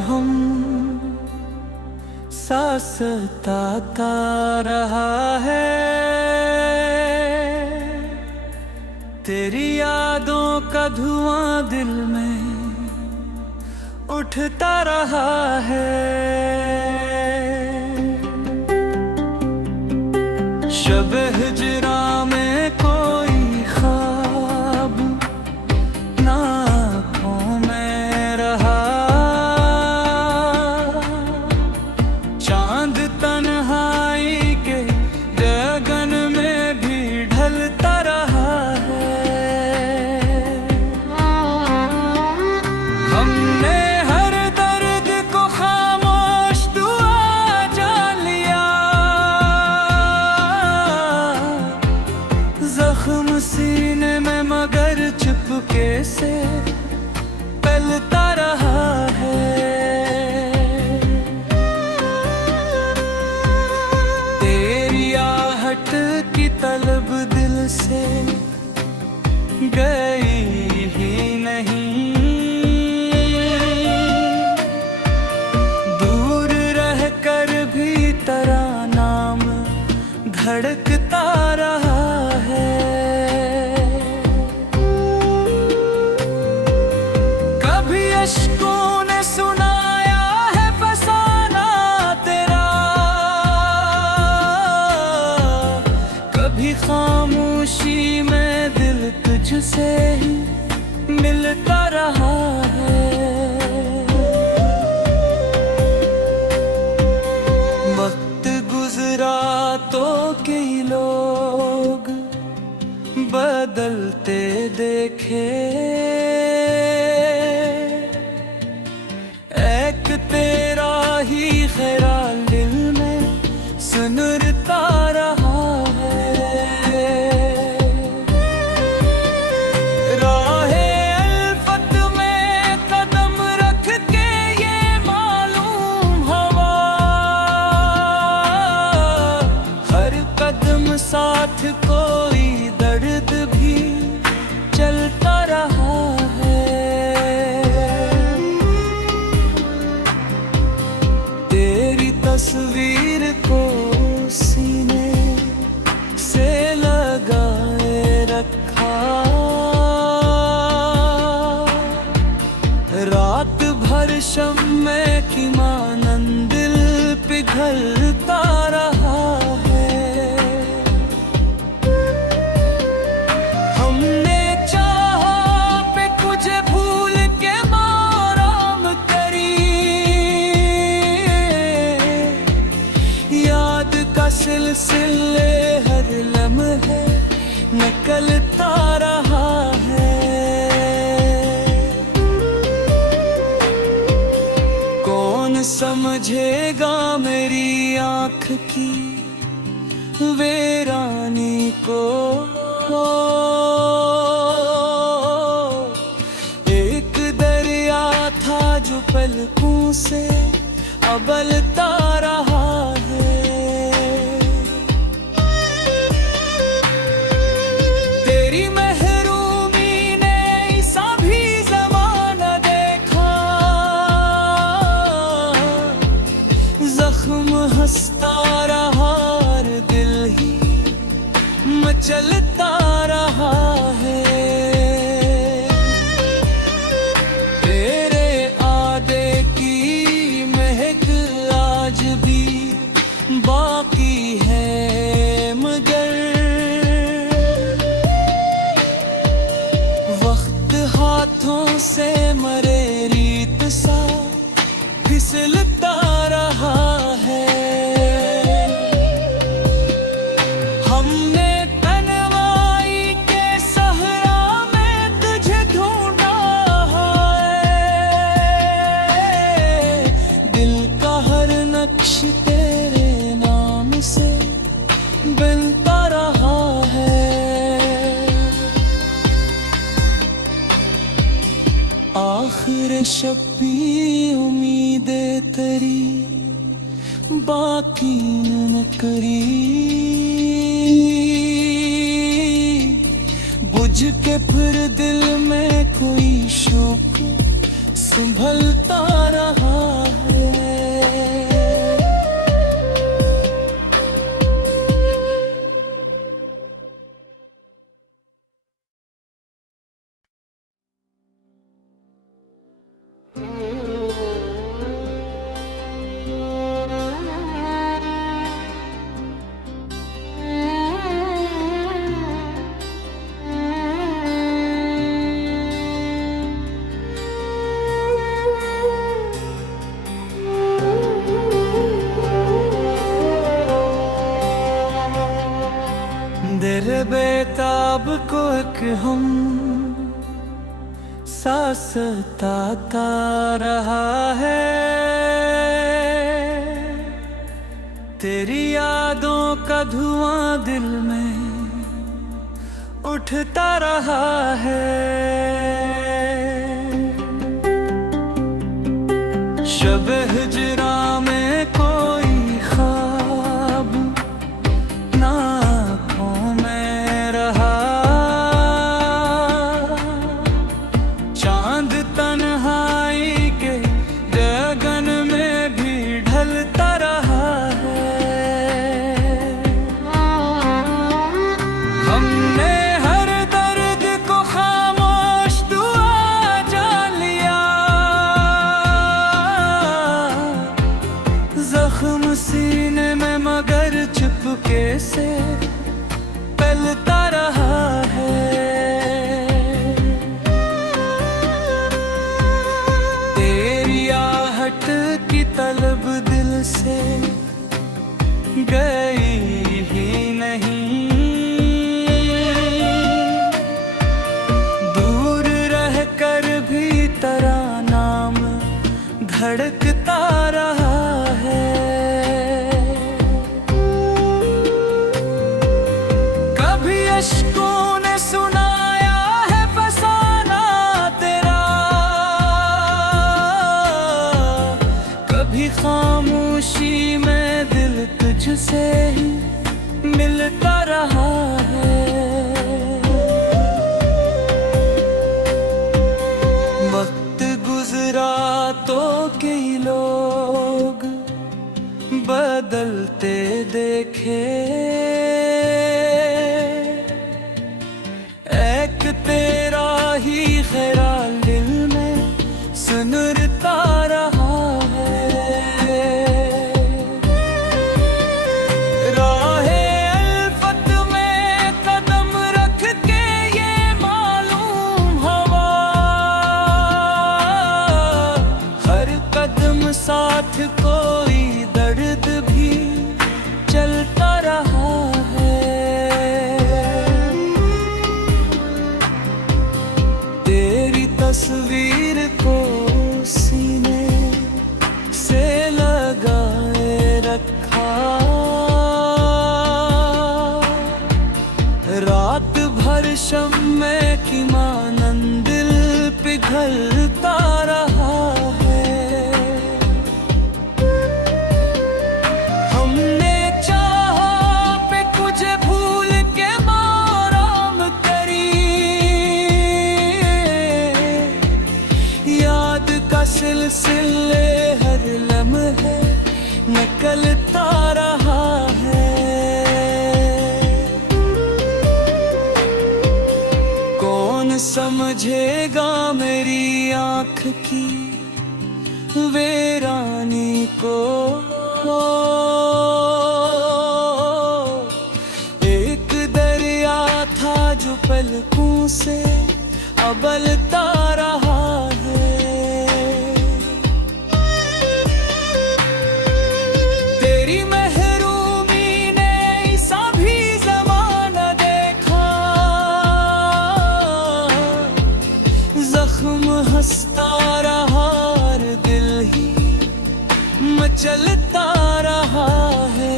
हम सांस सताता रहा है। तेरी यादों का धुआं दिल में उठता रहा है। शब हिजरा में कोई ख्वाब ना आँखों में रहा। चांद तन्हाई के गगन में भी ढलता रहा है। हमने हर दर्द को खामोश दुआ जान लिया। जख्म सीने में मगर चुपके से पलता रहा है। तेरी आहट की तलब दिल से गई ही नहीं। दूर रह कर भी तेरा नाम धड़कता रहा है। कभी अश्कों ने सुनाया है फसाना तेरा, कभी खामोशी में दिल तुझसे ही मिलता रहा है। वक्त गुजरा तो कई लोग बदलते देखे। एक तेरा ही ख्याल दिल में सुनता रहा है। राहे अल्फत में कदम रख के ये मालूम हवा, हर कदम साथ कोई दर्द भी चलता रहा है। तेरी तस्वीर को सीने से लगाए रखा। रात भर शम्मे की मानंद दिल पिघलता रहा है। हमने चाहा पे कुछ भूल के माराम करी। याद का सिलसिले हर लम्हे निकलता रहा है। कौन समझेगा मेरी आँख की वीरानी को। एक दरिया था जो पलकों से अबलता रहा है। तेरी महरूमी ने ऐसा भी ज़माना देखा। जख्म हंसता रहा और दिल ही मचलता रहा है। तेरे आदे की महक आज भी बाकी है, मगर वक्त हाथों से मरे रीत सा फिसलता रहा है। हमने तन्हाई के सहरा में तुझे ढूंढा है। दिल का हर नक्श तेरे नाम से बनता रहा है। आखिर शब्बी उम्मीदें तेरी बाकी न करी। बुझ के फिर दिल में कोई शौक संभलता रहा है। दिल बेताब को एक हम सा सताता रहा है। तेरी यादों का धुआं दिल में उठता रहा है। शब हिजरा में कोई ख्वाब ना आँखों में रहा। चांद तन्हाई के गगन में भी ढलता रहा है। हमने हर दर्द को खामोश दुआ जान लिया। जख्म सीने में मगर चुपके से पलता रहा है। तेरी आहट की तलब दिल से गई ही नहीं। दूर रह कर भी तेरा नाम धड़कता रहा है। कभी अश्कों ने सुनाया है फसाना तेरा। कभी खामोशी में दिल तुझसे ही मिलता रहा है। वक्त गुजरा तो कई लोग बदलते देखे। एक तेरा ही ख्याल दिल में सुनरता रहा है। राहे अल्फत में कदम रख के ये मालूम हवा। हर कदम साथ कोई दर्द भी चलता रहा है। तेरी तस्वीर को सीने से लगाए रखा। रात भर शम्मे की मानंद दिल पिघलता रहा है। हमने चाहा पे कुछ भूल के आराम करी। याद का सिलसिले हर लम्हे निकलता रहा है। कौन समझेगा मेरी आँख की वीरानी को। एक दरिया था जो पलकों से अबलता रहा है। तेरी महरूमी ने ऐसा भी ज़माना देखा। जख्म हंसता रहा और दिल ही मचलता रहा है।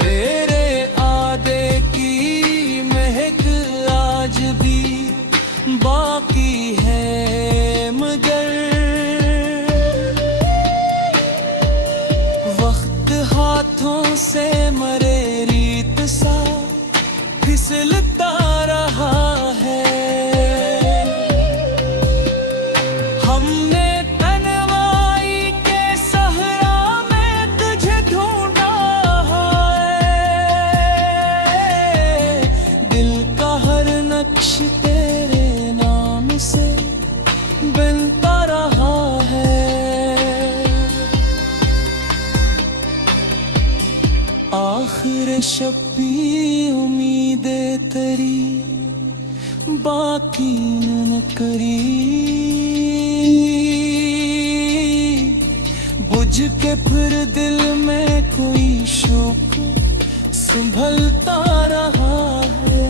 तेरे आदे की महक आज भी बाकी है मगर वक्त हाथों से मरे रीत सा फिसलता रहा है। शब्बी उम्मीदें तेरी बाकी न करी, बुझ के फिर दिल में कोई शौक संभलता रहा है।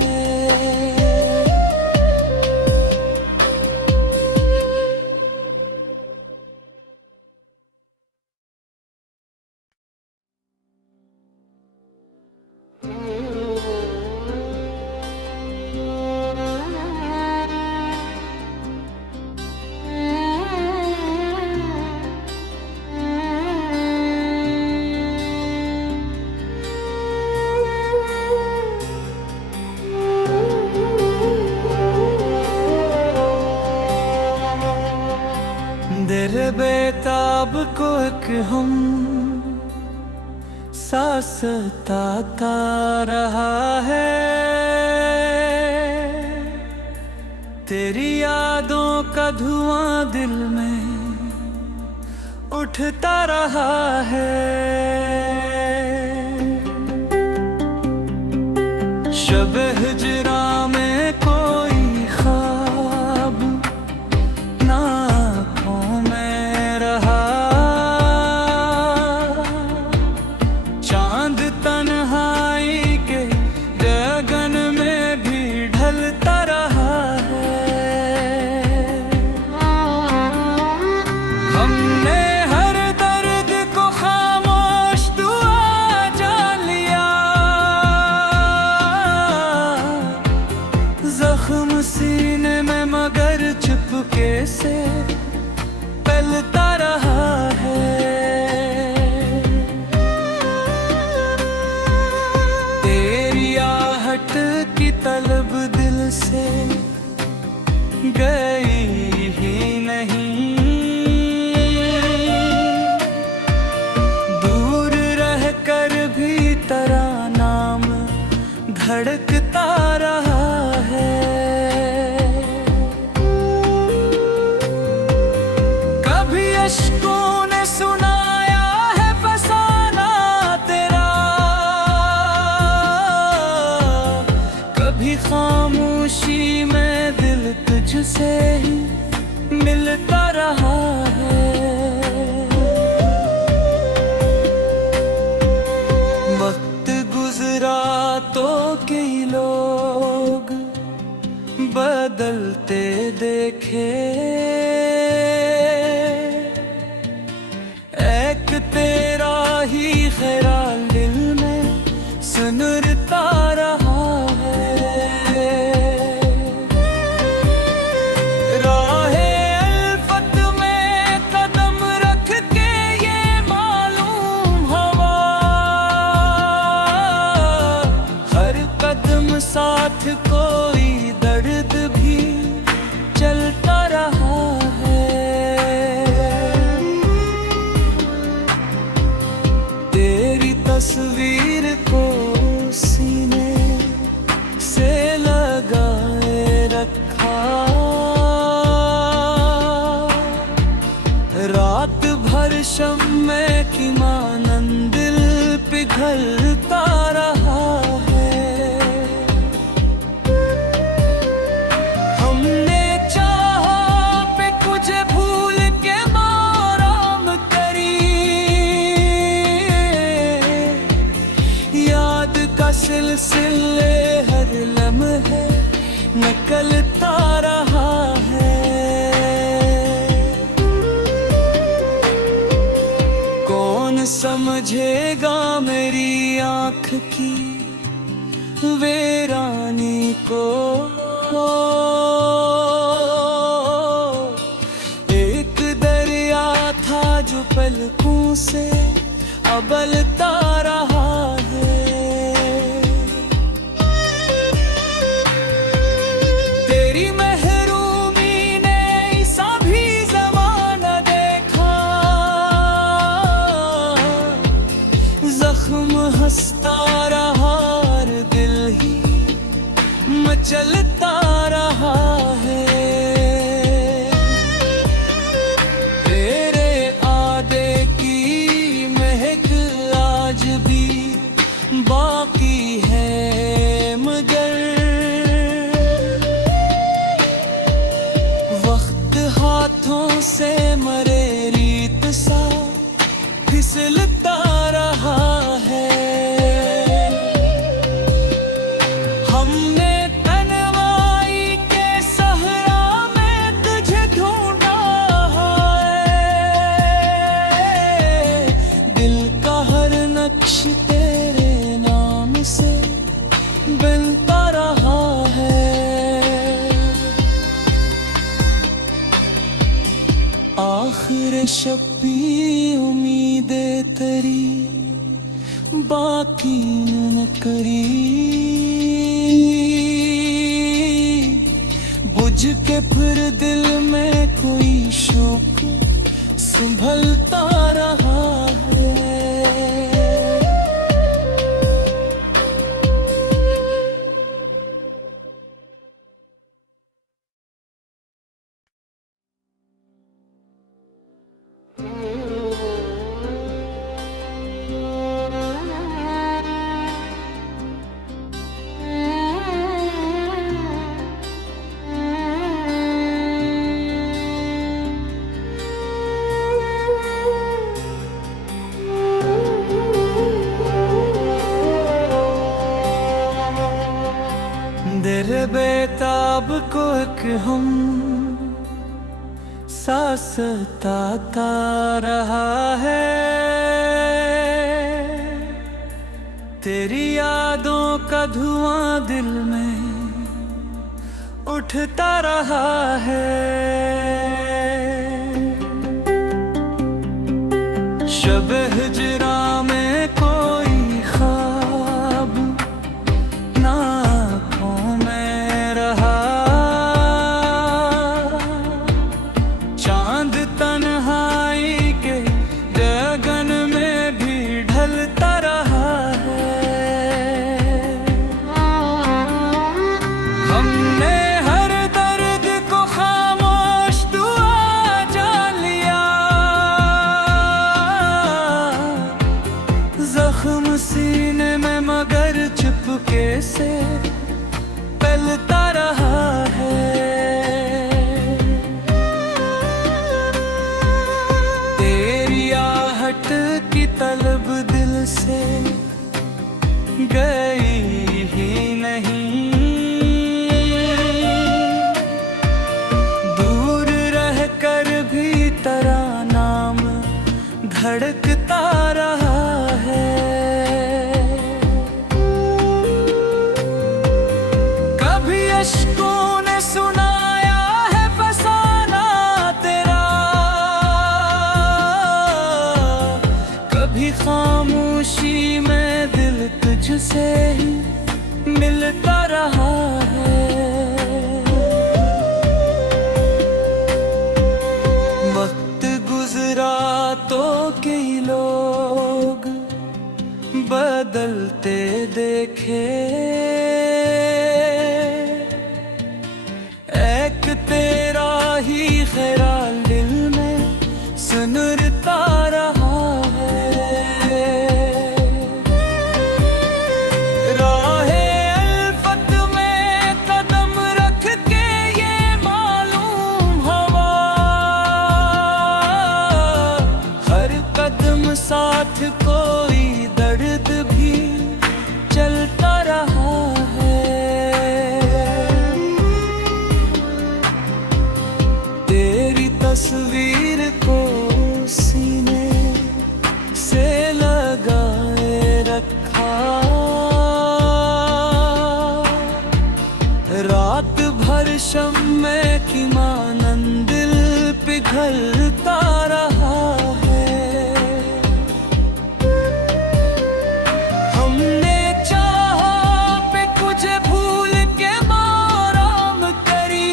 दिल बेताब को एक हम सा सताता रहा है, तेरी यादों का धुआं दिल में उठता रहा है। शब हिजरा में कोई ख्वाब ना आँखों में रहा, चांद तन्हाई के गगन में भी ढलता रहा है। हमने हर दर्द को खामोश दुआ जान लिया, जख्म सीने में मगर चुपके से पलता रहा है। तेरी आहट की तलब दिल से गई ही नहीं, दूर रह कर भी तेरा नाम धड़कता रहा है। कभी अश्कों ने सुनाया है फसाना तेरा, कभी खामोशी में दिल तुझसे ही मिलता रहा है। वक्त गुजरा तो कई लोग बदलते देखे, एक तेरा ही ख्याल दिल में सुनरता रहा है। राहे अल्फत में कदम रख के ये मालूम हवा, हर कदम साथ कोई दर्द भी चलता रहा है। तेरी तस्वीर को सीने से लगाए रखा, रात भर शम्मे की मानंद दिल पिघलता रहा है। हमने चाहा पे कुछ भूल के आराम करी, याद का सिलसिले हर लम्हे निकलता रहा है। कौन समझेगा मेरी आँख की वीरानी को, एक दरिया था जो पलकों से अबलता रहा है। तेरी महरूमी ने ऐसा भी ज़माना देखा, जख्म हंसता रहा और दिल ही मचलता रहा है। तेरे आदे की महक आज भी रे शब्बी उम्मीदें तेरी बाकी न करी, बुझ के फिर दिल में कोई शौक संभलता रहा है। दिल बेताब को एक हम सासता रहा है, तेरी यादों का धुआं दिल में उठता रहा है। शब हिजरा में कोई ख्वाब ना आँखों में रहा, चांद तन्हाई के गगन में भी ढलता रहा है। हमने हर दर्द को खामोश दुआ जान लिया, जख्म सीने में मगर चुपके से पलता रहा है। तेरी आहट की तलब दिल से गई ही नहीं, दूर रह कर भी तेरा नाम धड़कता रहा है। कभी अश्कों ने सुनाया है फसाना तेरा, कभी खामोशी में दिल तुझसे ही मिलता रहा है। वक्त गुजरा तो कई लोग बदलते देखे, एक तेरा ही ख्याल दिल में सुनरता रहा है। राहे अल्फत में कदम रख के ये मालूम हवा, हर कदम साथ कोई दर्द भी चलता रहा है। तेरी तस्वीर को सीने से लगाए रखा, रात भर शम्मे की मानंद दिल पिघलता रहा है। हमने चाहा पे कुछ भूल के आराम करी,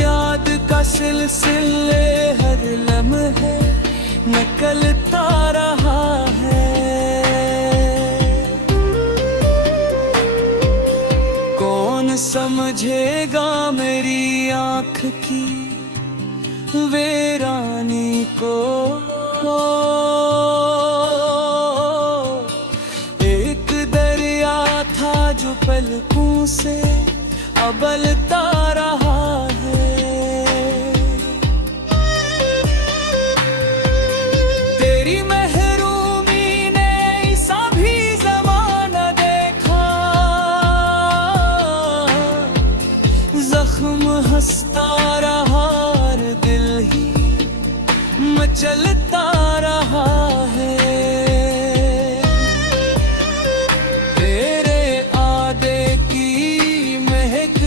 याद का सिलसिले हर लम्हे निकलता रहा है। कौन समझेगा मेरी आँख की वीरानी को, एक दरिया था जो पलकों से अबलता रहा है। तेरी महरूमी ने ऐसा भी ज़माना देखा, जख्म हंसता रहा और दिल ही मचलता रहा है। तेरे आदे की महक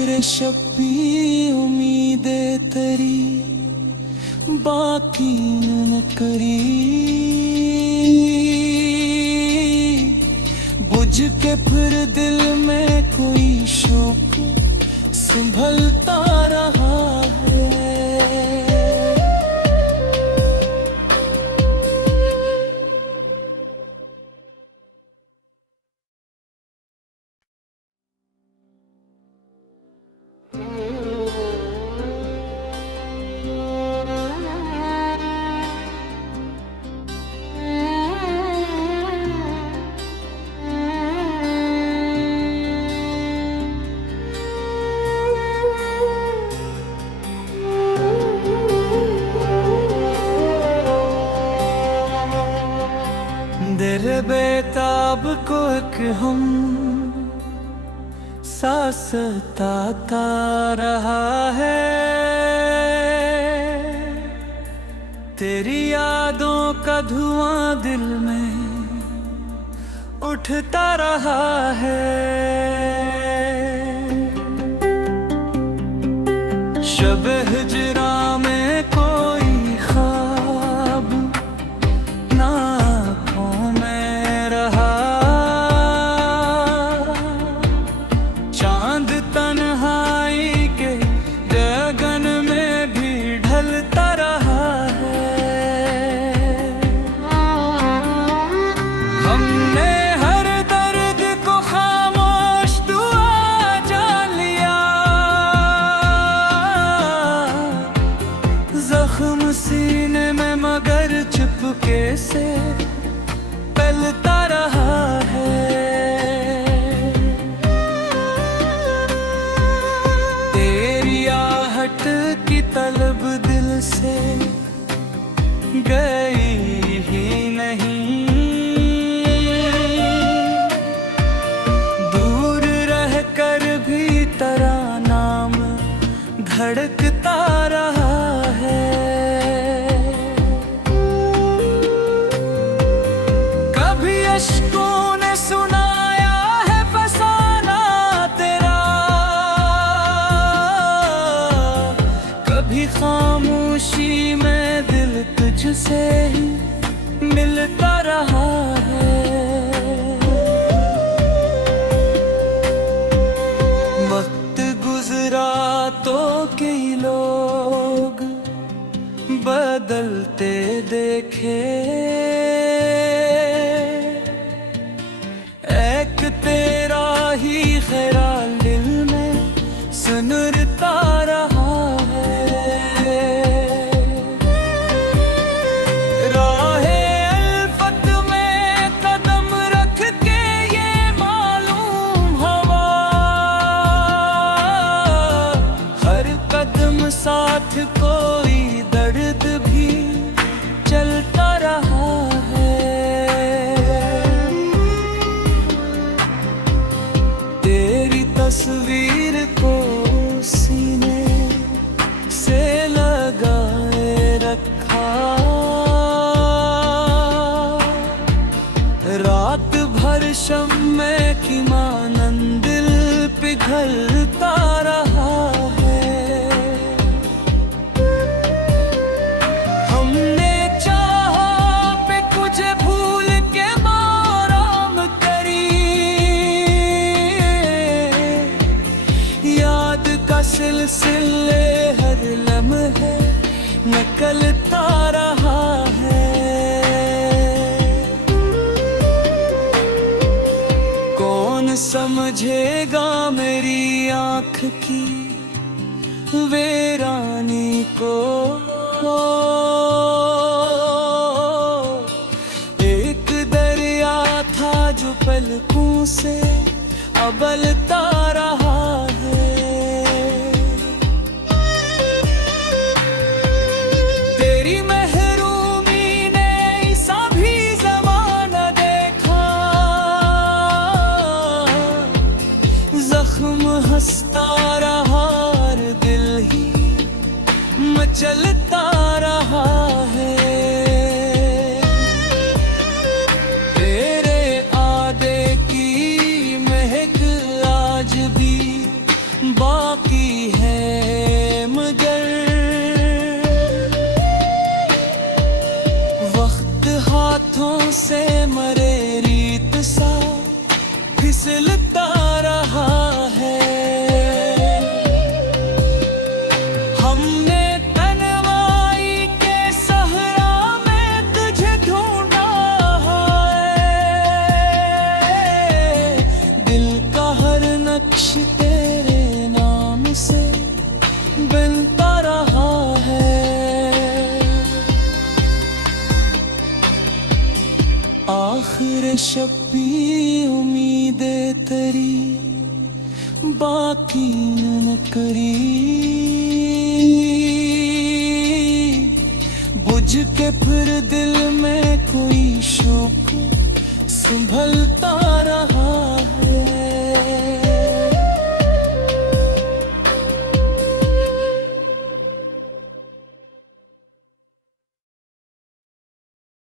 रे शब्बी उम्मीदें तेरी बाकी न करी, बुझ के फिर दिल में कोई शौक संभलता रहा है। दिल बेताब को एक हम सा सताता रहा है, तेरी यादों का धुआं दिल में उठता रहा है। शब हिजरा में कोई ख्वाब ना आँखों में रहा, चांद तन्हाई के गगन में भी ढलता रहा है। हमने हर दर्द को खामोश दुआ जान लिया, जख्म सीने में मगर चुपके से पलता रहा है। तेरी आहट की तलब दिल से गई ही नहीं, दूर रह कर भी तेरा नाम धड़कता रहा है। कभी अश्कों ने सुनाया है फसाना तेरा, कभी खामोशी में दिल तुझसे ही मिलता रहा है। वक्त गुजरा तो कई लोग बदलते देखे, एक तेरा ही ख्याल दिल में सुनरता रहा है। राहे अल्फत में कदम रख के ये मालूम हवा, हर कदम साथ कोई दर्द भी चलता रहा है। तेरी तस्वीर को सीने से लगाए रखा, रात भर शम्मे की मानंद दिल पिघलता रहा है। हमने चाहा पे कुछ भूल के आराम करी, याद का सिलसिले हर लम्हे निकलता रहा है। कौन समझेगा मेरी आँख की वीरानी को, एक दरिया था जो पलकों से अबलता रहा है। तेरी महरूमी ने ऐसा भी ज़माना देखा, जख्म हंसता रहा और दिल ही मचलता रहा है। तेरे आदे की महक आज हाथों से मरे रीत सा फिसलता रहा है। हमने तन्हाई के सहरा में तुझे ढूंढा है, दिल का हर नक्श तेरे नाम से बनता रहा है। आखिर शब्बी उम्मीदें तेरी बाकी न करी, बुझ के फिर दिल में कोई शौक संभलता